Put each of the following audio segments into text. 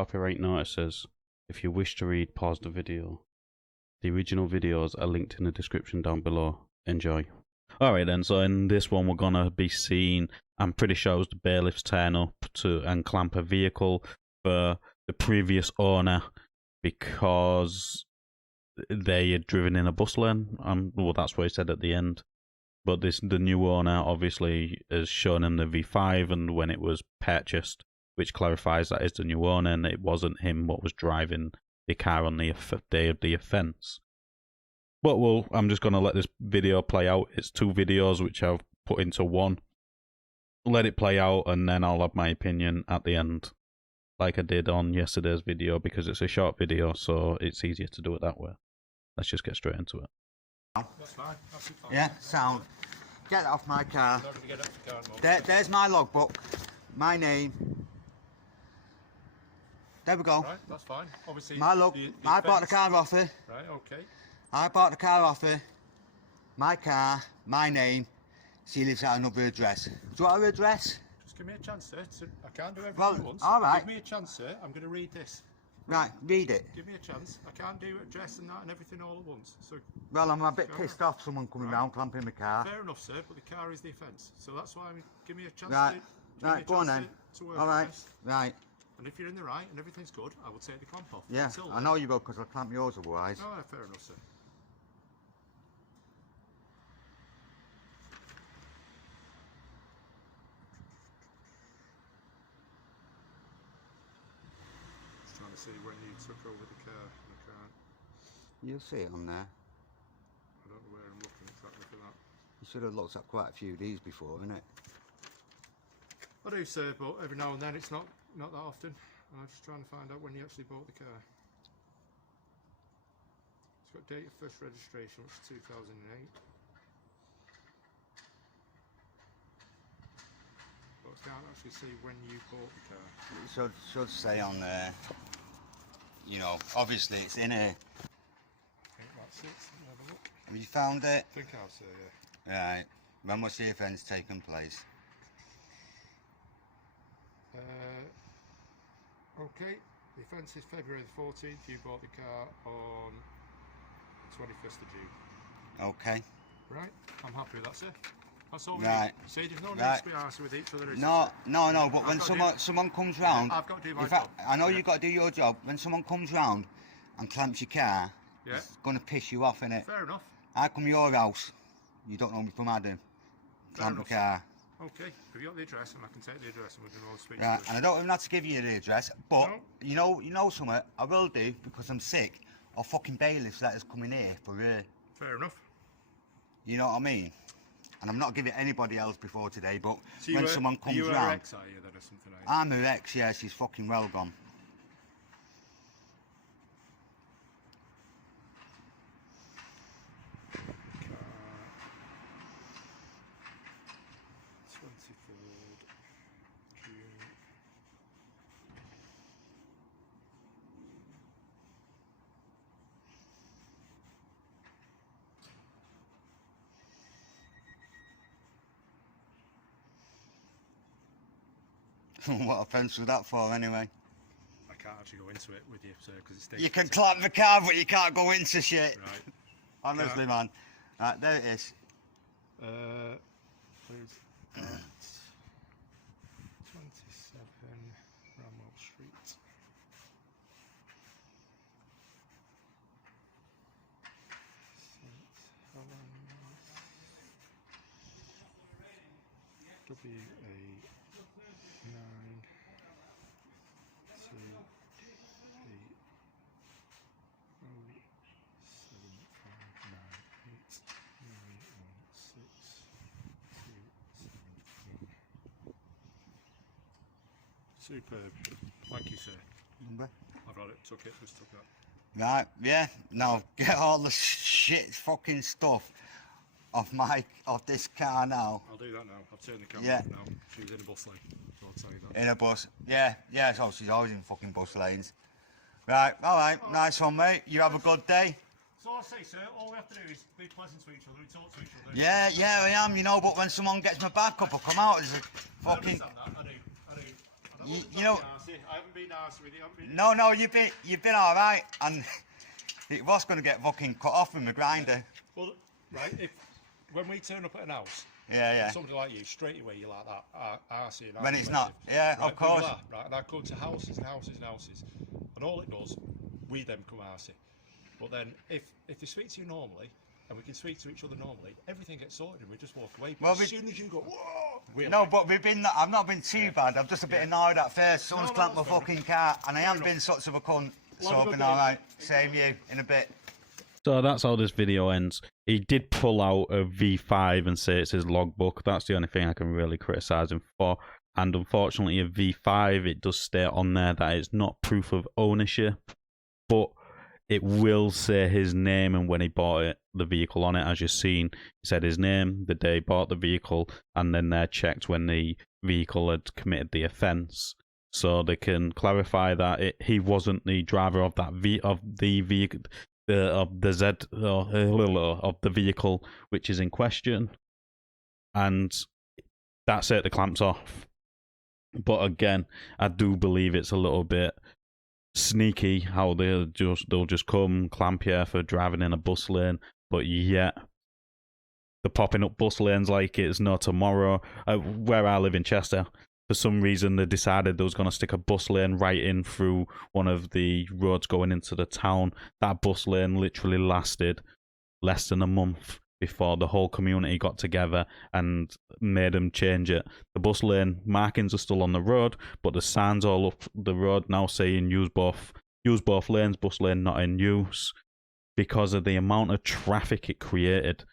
copyright notices. If you wish to read, pause the video. The original videos are linked in the description down below. Enjoy. Alright then, so in this one we're gonna be seeing, I'm pretty sure it was the bailiffs turn up and clamp a vehicle for the previous owner because they had driven in a bus lane. Well, that's what he said at the end. But the new owner obviously has shown him the V5 and when it was purchased, which clarifies that it's the new owner and it wasn't him what was driving the car on the day of the offence. But I'm just going to let this video play out. It's 2 videos which I've put into one. Let it play out and then I'll have my opinion at the end. Like I did on yesterday's video because it's a short video, so it's easier to do it that way. Let's just get straight into it. That's fine. That's fine. Yeah, sound. Get that off my car. Don't forget off the car. There's my logbook. My name. There we go. Right, that's fine. Obviously, I bought the car off her. Right, okay. I bought the car off her. My car, my name. She lives at another address. Do you want her address? Just give me a chance, sir. I can't do everything Well, at once. all right. Give me a chance, sir. I'm going to read this. Right, read it. Give me a chance. I can't do address and that and everything all at once. So. Well, I'm a bit pissed off someone coming round clamping my car. Fair enough, sir, but the car is the offence. So that's why give me a chance. Right, go on then. All right, right. And if you're in the right and everything's good, I will take the clamp off. Yeah, I know you will because I'll clamp yours otherwise. Oh, fair enough, sir. Just trying to see when you took over the car. I can't. You'll see it on there. I don't know where I'm looking exactly for that. You should have looked at quite a few of these before, innit? I do, sir, but every now and then it's not that often. I'm just trying to find out when you actually bought the car. It's got date of first registration, which is 2008. But I can't actually see when you bought the car. It should say on there, you know, obviously it's in here. I think that's it. Let me have a look. Have you found it? I think I'll say, yeah. Right. When was the offence taken place? Okay, the offence is February the 14th. You bought the car on the 21st of June. Okay. Right, I'm happy with that, sir. That's all we Right. need. See, there's no need Right. to be arsed with each other. No, but when someone comes round, I've got to do my in fact, job. I know you've got to do your job. When someone comes round and clamps your car, Yeah. it's going to piss you off, innit? Fair enough. I come to your house, you don't know me from Adam, clamp the enough. car. Okay, have you got the address? And I can take the address and we can all speak Right, to it. and I don't even have to give you the address, but No. you know something, I will do because I'm sick of fucking bailiffs letters coming here for Fair enough. you know what I mean? And I'm not giving anybody else before today, but So when someone comes you round, ex, are you then or something? Are you? I'm her ex, yeah, she's fucking well gone. Car 23rd June. What offence was that for anyway? I can't actually go into it with you, sir, because it's You can clamp the car, but you can't go into shit. Right. Honestly, man. Right, there it is. Please. 27 Ramwell Street. St. Helens. WA 9 CP 07596 Superb. Thank you, sir. I've had it, took it, just took that. Right, yeah. Now get all the shit fucking stuff off this car now. I'll do that now. I've turned the camera Yeah. off now. She was in a bus lane, so I'll tell you that. In a bus. Yeah, so she's always in fucking bus lanes. Right, alright, nice one, mate. You have a good day. So I say, sir, all we have to do is be pleasant to each other and talk to each other. Yeah, I am, you know, but when someone gets my back up, I come out as a I fucking... understand that, I do. you know. I haven't been arsey with you. No, you've been all right, and it was going to get fucking cut off with my grinder. Well, right. When we turn up at an house, Yeah. somebody like you, straight away you're like that, arsey and When it's not, yeah, right, of course. Right, and I go to houses and houses and houses, and all it does, we then come arsey. But then, if they speak to you normally, and we can speak to each other normally, everything gets sorted and we just walk away. But as soon as you go, whoa! No, but I've not been too bad. I'm just a bit annoyed at first. Someone's clamped my fucking car, and I haven't been such of a cunt. So I've been alright. Same you in a bit. So that's how this video ends. He did pull out a V5 and say it's his logbook. That's the only thing I can really criticise him for. And unfortunately, a V5, it does state on there that it's not proof of ownership, but it will say his name and when he bought it, the vehicle on it. As you've seen, he said his name, the day he bought the vehicle, and then they're checked when the vehicle had committed the offence. So they can clarify that he wasn't the driver of that of the vehicle. Of the vehicle which is in question, and that's it. The clamp's off. But again, I do believe it's a little bit sneaky how they'll just come clamp you for driving in a bus lane, but yet they're popping up bus lanes like it's no tomorrow. Where I live in Chester, for some reason, they decided they was going to stick a bus lane right in through one of the roads going into the town. That bus lane literally lasted less than a month before the whole community got together and made them change it. The bus lane markings are still on the road, but the signs all up the road now saying use both lanes, bus lane not in use, because of the amount of traffic it created.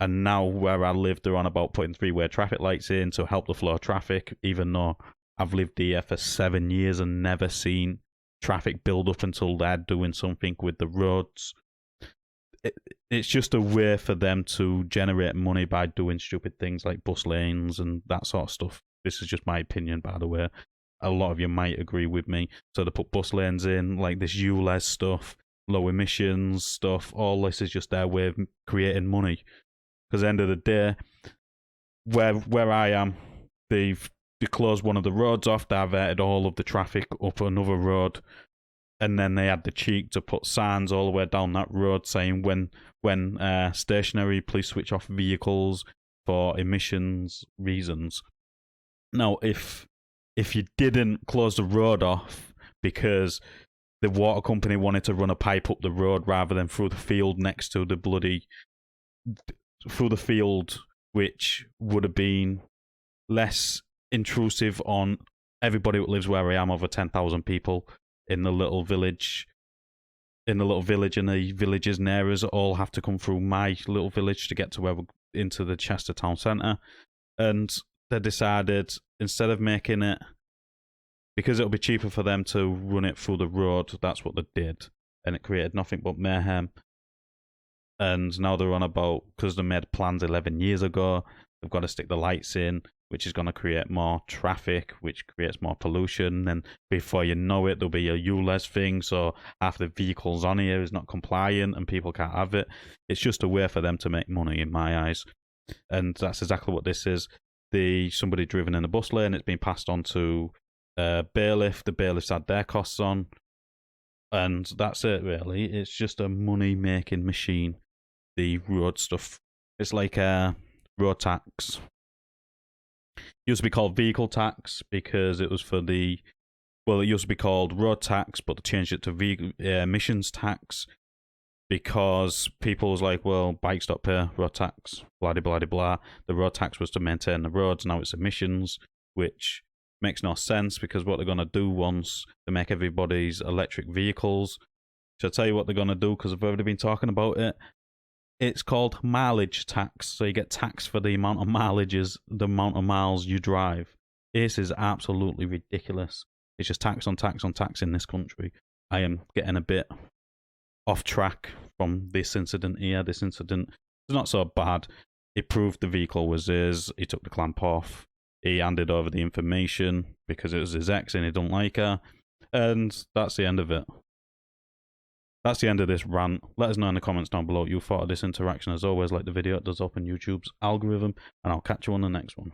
And now where I live, they're on about putting 3-way traffic lights in to help the flow of traffic, even though I've lived here for 7 years and never seen traffic build up until they're doing something with the roads. It's just a way for them to generate money by doing stupid things like bus lanes and that sort of stuff. This is just my opinion, by the way. A lot of you might agree with me. So they put bus lanes in, like this ULEZ stuff, low emissions stuff. All this is just their way of creating money. Because at the end of the day, where I am, they closed one of the roads off, diverted all of the traffic up another road, and then they had the cheek to put signs all the way down that road saying when stationary, please switch off vehicles for emissions reasons. Now, if you didn't close the road off because the water company wanted to run a pipe up the road rather than through the field next to through the field, which would have been less intrusive on everybody who lives where I am, over 10,000 people in the little village. And the villages near us all have to come through my little village to get to into the Chester town centre. And they decided, instead of making it, because it'll be cheaper for them to run it through the road, that's what they did. And it created nothing but mayhem. And now they're on about, because they made plans 11 years ago, they've got to stick the lights in, which is going to create more traffic, which creates more pollution. And before you know it, there'll be a ULEZ thing, so half the vehicles on here is not compliant and people can't have it. It's just a way for them to make money, in my eyes. And that's exactly what this is. Somebody driven in a bus lane, it's been passed on to Bailiff. The Bailiffs had their costs on. And that's it, really. It's just a money-making machine. The road stuff. It's like road tax. It used to be called vehicle tax because it was for it used to be called road tax, but they changed it to emissions tax because people was like, well, bikes don't pay road tax, blah, blah, blah, blah. The road tax was to maintain the roads, now it's emissions, which makes no sense because what they're going to do once they make everybody's electric vehicles. So I'll tell you what they're going to do because I've already been talking about it. It's called mileage tax. So you get taxed for the amount of the amount of miles you drive. This is absolutely ridiculous. It's just tax on tax on tax in this country. I am getting a bit off track from this incident here. This incident is not so bad. It proved the vehicle was his. He took the clamp off. He handed over the information because it was his ex and he don't like her. And that's the end of it. That's the end of this rant. Let us know in the comments down below what you thought of this interaction. As always, like the video, it does open YouTube's algorithm, and I'll catch you on the next one.